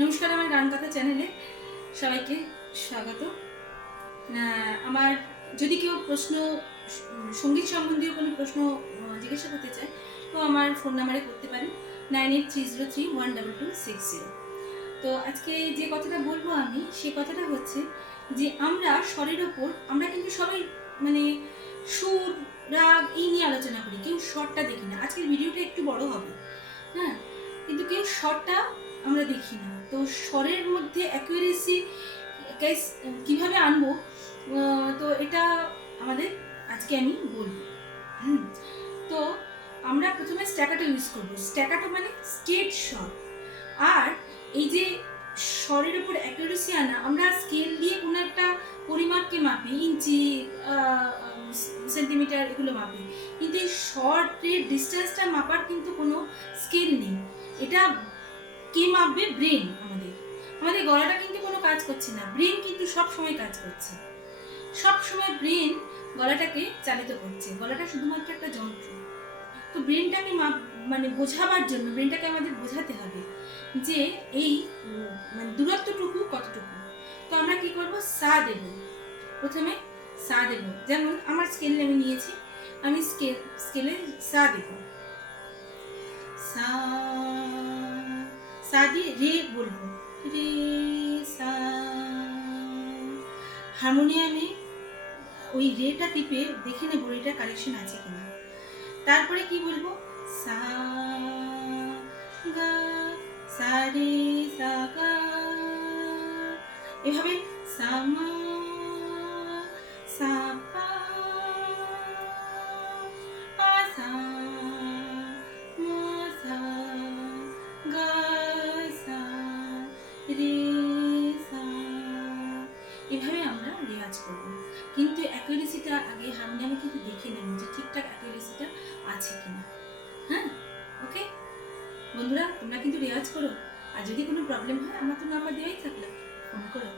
নমস্কার, আমার গান কথা চ্যানেলে সবাইকে স্বাগত। আমার যদি কেউ প্রশ্ন সঙ্গীত সম্বন্ধীয় কোনো প্রশ্ন জিজ্ঞাসা করতে চায় তো আমার ফোন নাম্বারে করতে পারেন 9830312260। তো আজকে যে কথাটা বলবো আমি সে কথাটা হচ্ছে যে আমরা স্বরের ওপর আমরা কিন্তু সবাই মানে সুর রাগ এই নিয়ে আলোচনা করি, কেউ স্বরটা দেখি না। আজকের ভিডিওটা একটু বড় হবে, হ্যাঁ, কিন্তু কেউ স্বরটা আমরা দেখি না। তো স্বরের মধ্যে অ্যাকুরেসি কিভাবে আনবো, তো এটা আমাদের আজকে আমি বলবো। তো আমরা প্রথমে স্ট্যাকাটো ইউজ করবো। স্ট্যাকাটো মানে স্টেট স্বর। আর এই যে স্বরের উপর অ্যাকুরেসি আনা, আমরা স্কেল দিয়ে কোনো একটা পরিমাপকে মাপি, ইঞ্চি, সেন্টিমিটার এগুলো মাপি, কিন্তু এই স্বরের ডিস্টেন্সটা মাপার কিন্তু কোনো স্কেল নেই। এটা কে মাপবে? ব্রেন। আমাদের গলাটা কিন্তু কোনো কাজ করছে না, ব্রেন কিন্তু সব সময় কাজ করছে। সব সময় ব্রেন গলাটাকে চালিত করছে। গলাটা শুধুমাত্র একটা যন্ত্র। তো ব্রেনটাকে মানে বোঝাবার জন্য ব্রেনটাকে আমাদের বোঝাতে হবে যে এই মানে দূরত্বটুকু কতটুকু। তো আমরা কি করব? সা দেব। প্রথমে সা দেব, যেমন আমার স্কেল আমি নিয়েছি, আমি স্কেলে সা দেব। সা, সা দিয়ে রে বলবো, রে সা। হারমোনিয়ামে ওই রেটা টিপে দেখে নেব রেটা কারেকশন আছে কিনা। তারপরে কি বলবো? সা গা, সা রে সা গা, এভাবে সা মা সা পা পা সা মা সা গা সা রে সা, এভাবে আমরা রেওয়াজ করব। কিন্তু অ্যাকুরেসিটা আগে হারমোনিয়ামে কিন্তু দেখে নেব যে ঠিকঠাক অ্যাকুরেসিটা আছে কিনা। হ্যাঁ, ওকে বন্ধুরা, তোমরা কিন্তু রেওয়াজ করো। আর যদি কোনো প্রবলেম হয় আমার তো নাম্বার দেওয়াই থাকলো, ফোন করো।